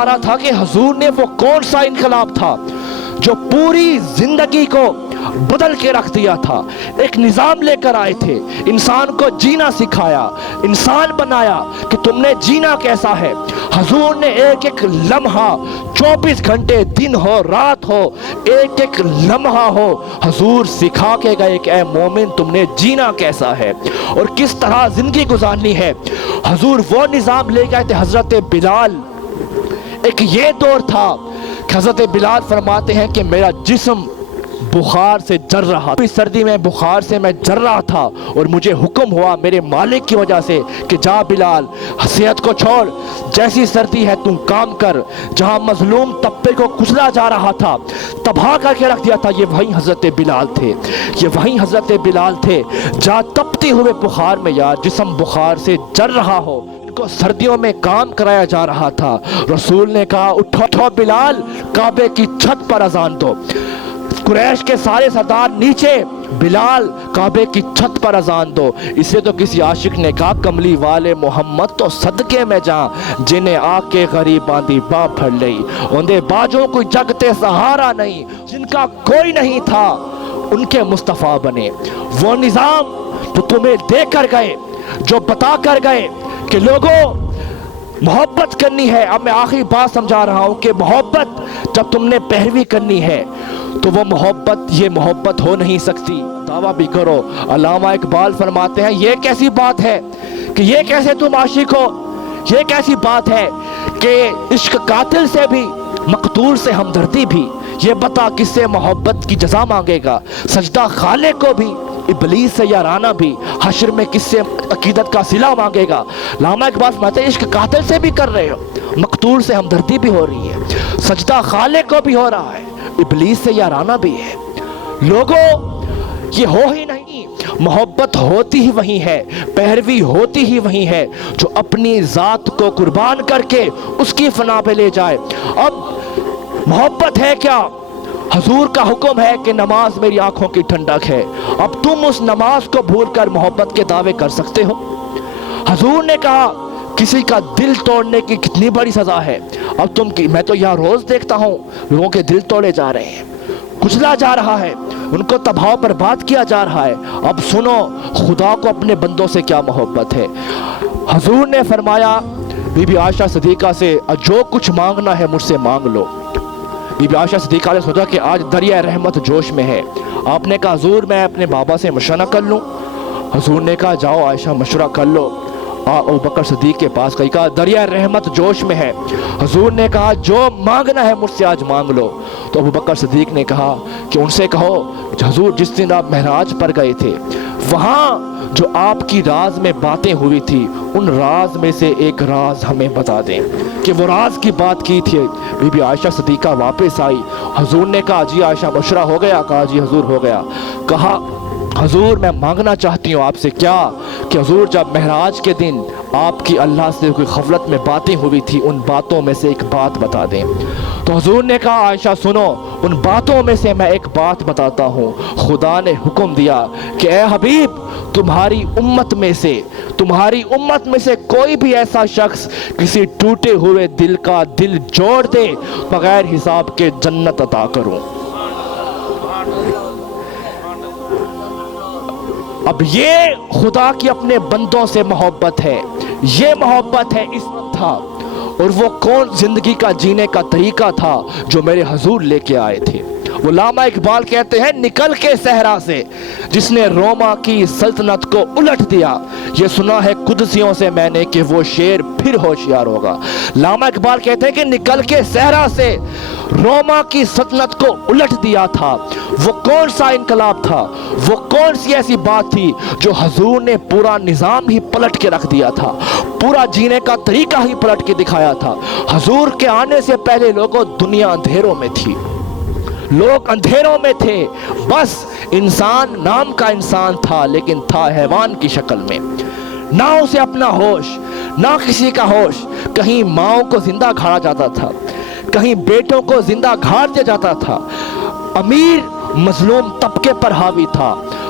آ رہا تھا کہ حضور نے وہ کون سا انقلاب تھا جو پوری زندگی کو بدل کے رکھ دیا تھا. ایک نظام لے کر آئے تھے, انسان کو جینا سکھایا, انسان بنایا کہ تم نے جینا کیسا ہے. حضور نے ایک ایک لمحہ, 24 گھنٹے دن ہو رات ہو, ایک ایک لمحہ ہو, حضور سکھا کے گئے کہ اے مومن تم نے جینا کیسا ہے اور کس طرح زندگی گزارنی ہے. حضور وہ نظام لے گئے تھے. حضرت بلال, ایک یہ دور تھا کہ حضرت بلال فرماتے ہیں کہ میرا جسم بخار سے جل رہا تھا, سردی میں بخار سے میں جل رہا تھا اور مجھے حکم ہوا میرے مالک کی وجہ سے کہ جا بلال صحت کو چھوڑ, جیسی سردی ہے تم کام کر. جہاں مظلوم طبقے کو کچلا جا رہا تھا, تباہ کر کے رکھ دیا تھا, یہ وہی حضرت بلال تھے, یہ وہی حضرت بلال تھے. جہاں تپتے ہوئے بخار میں یار جسم بخار سے جل رہا ہو, کو سردیوں میں کام کرایا جا رہا تھا. رسول نے کہا اٹھو اٹھو بلال, کعبے کی چھت پر اذان دو. قریش کے سارے سردار نیچے, بلال کعبے کی چھت پر اذان دو. اسے تو کسی عاشق نے کہا کملی والے محمد تو صدقے میں جاں, جنہیں آ کے غریب باندھی باں پھڑ لئی. اندے باجوں کوئی جگتے سہارا نہیں, جن کا کوئی نہیں تھا ان کے مصطفیٰ بنے. وہ نظام جو تمہیں دے کر گئے, جو بتا کر گئے کہ لوگوں محبت کرنی ہے. اب میں آخری بات سمجھا رہا ہوں کہ محبت جب تم نے پیروی کرنی ہے تو وہ محبت یہ محبت ہو نہیں سکتی. دعویٰ بھی کرو. علامہ اقبال فرماتے ہیں یہ کیسی بات ہے کہ یہ کیسے تم عاشق ہو, یہ کیسی بات ہے کہ عشق قاتل سے بھی مقتول سے ہمدردی بھی, یہ بتا کس سے محبت کی جزا مانگے گا. سجدہ خالق کو بھی ابلیس سے یارانہ بھی, حشر میں کس سے عقیدت کا صلہ مانگے گا. علامہ اقبال فرماتے ہیں عشق قاتل سے بھی کر رہے ہو, مقتول سے ہمدردی بھی ہو رہی ہے, سجدہ خالق کو بھی ہو رہا ہے, ابلیس سے یارانہ بھی ہے. لوگوں یہ ہو ہی نہیں. محبت ہوتی ہی وہی ہے, پیروی ہوتی ہی وہی ہے جو اپنی ذات کو قربان کر کے اس کی فنا پہ لے جائے. اب محبت ہے کیا؟ حضور کا حکم ہے کہ نماز میری آنکھوں کی ٹھنڈک ہے. اب تم اس نماز کو بھول کر محبت کے دعوے کر سکتے ہو؟ حضور نے کہا کسی کا دل توڑنے کی کتنی بڑی سزا ہے. اب میں تو یہاں روز دیکھتا ہوں لوگوں کے دل توڑے جا رہے ہیں, کچلا جا رہا ہے, ان کو تباہ برباد کیا جا رہا ہے. اب سنو خدا کو اپنے بندوں سے کیا محبت ہے. حضور نے فرمایا بی بی عائشہ صدیقہ سے جو کچھ مانگنا ہے مجھ سے مانگ لو. بی بی عائشہ صدیقہ نے سوچا کہ آج دریا رحمت جوش میں ہے. آپ نے کہا حضور میں اپنے بابا سے مشورہ کر لوں. حضور نے کہا جاؤ عائشہ مشورہ کر لو. ابو بکر صدیق کے پاس گئی, کہا دریا رحمت جوش میں ہے. حضور نے کہا جو مانگنا ہے مجھ سے آج مانگ لو. تو ابو بکر صدیق نے کہا کہ ان سے کہو حضور جس دن آپ معراج پر گئے تھے وہاں جو آپ کی راز میں باتیں ہوئی تھی ان راز میں سے ایک راز ہمیں بتا دیں کہ وہ راز کی بات کی تھی. بی بی عائشہ صدیقہ واپس آئی. حضور نے کہا جی عائشہ مشورہ ہو گیا؟ کہا جی حضور ہو گیا. کہا حضور میں مانگنا چاہتی ہوں آپ سے کیا کہ حضور جب معراج کے دن آپ کی اللہ سے کوئی غفلت میں باتیں ہوئی تھی ان باتوں میں سے ایک بات بتا دیں. تو حضور نے کہا عائشہ سنو ان باتوں میں سے میں ایک بات بتاتا ہوں. خدا نے حکم دیا کہ اے حبیب تمہاری امت میں سے کوئی بھی ایسا شخص کسی ٹوٹے ہوئے دل کا دل جوڑ دے بغیر حساب کے جنت عطا کروں. اب یہ خدا کی اپنے بندوں سے محبت ہے, یہ محبت ہے عصمت تھا. اور وہ کون زندگی کا جینے کا طریقہ تھا جو میرے حضور لے کے آئے تھے. وہ علامہ اقبال کہتے ہیں نکل کے صحرا سے جس نے روما کی سلطنت کو الٹ دیا, یہ سنا ہے قدسیوں سے میں نے کہ وہ شیر پھر ہوشیار ہوگا. علامہ اقبال کہتے ہیں کہ نکل کے صحرا سے روما کی سلطنت کو الٹ دیا تھا. وہ کون سا انقلاب تھا, وہ کون سی ایسی بات تھی جو حضور نے پورا نظام ہی پلٹ کے رکھ دیا تھا, پورا جینے کا طریقہ ہی پلٹ کے دکھایا تھا. حضور کے آنے سے پہلے لوگوں دنیا اندھیروں میں تھی, لوگ اندھیروں میں تھے, بس انسان نام کا انسان تھا لیکن تھا حیوان کی شکل میں. نہ اسے اپنا ہوش, نہ کسی کا ہوش. کہیں ماؤں کو زندہ گھاڑا جاتا تھا, کہیں بیٹوں کو زندہ گھاڑ دیا جاتا تھا. امیر مظلوم طبقے پر حاوی تھا.